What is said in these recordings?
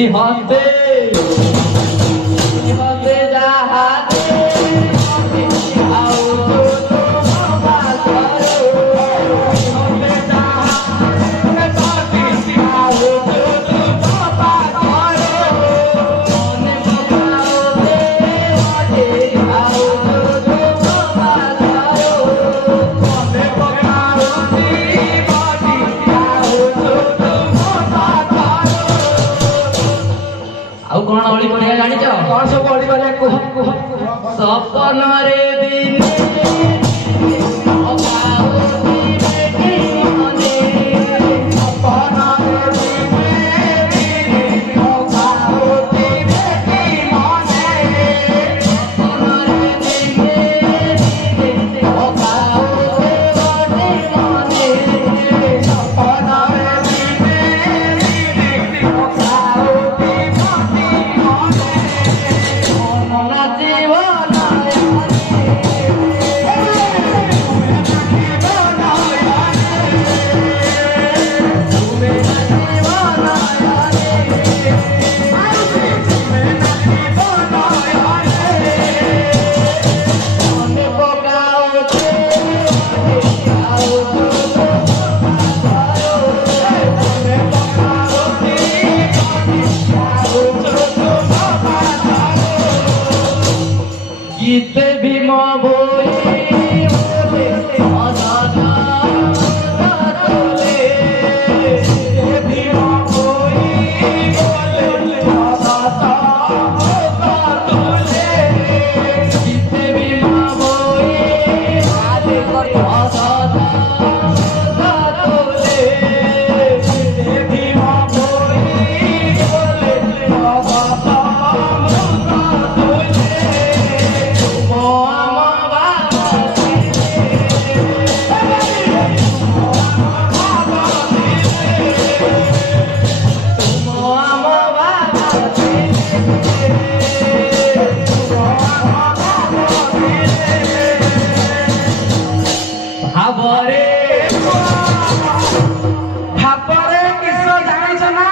ইহতে ইহতে যাহাতে আও তো তোমা করো ইহতে যাহাতে পাতি আও তো তোমা করো মনে পকাও দে হতে আও তো তোমা করো মনে পকাও দি পাতি আও তো তোমা করো ଆଉ କଣ ଓଳି ପଢିବା ଜାଣିଛ? कौन सब बड़ी वाले कुह कुह ସପନରେ ଦିନେ ଅଗାଉତି ବେଟି ମନେ सपनारे दिने अगाउती बेटी मने ସପନରେ ଦିନେ ଅଗାଉତି ବେଟି ମନେ सपनारे दिने अगाउती बेटी मने ନାଚିବ ମନେ ପକାଉଛେ गीते भीम बोई भीम कोई बोले दाता तुले गीते भीम बोई भीम कोई बोले दाता तुले भावरे भापरे किस जानिछ ना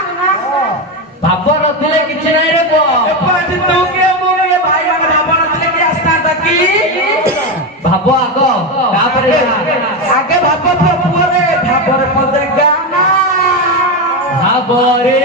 भाव नथिले किछि नै रे पुଅ एपति तू के मो ये भाई मन भाव नथिले कि आस्ता तकी भाव आग तापरे आगे भाप पुअरे भापरे पदे गाना भावरे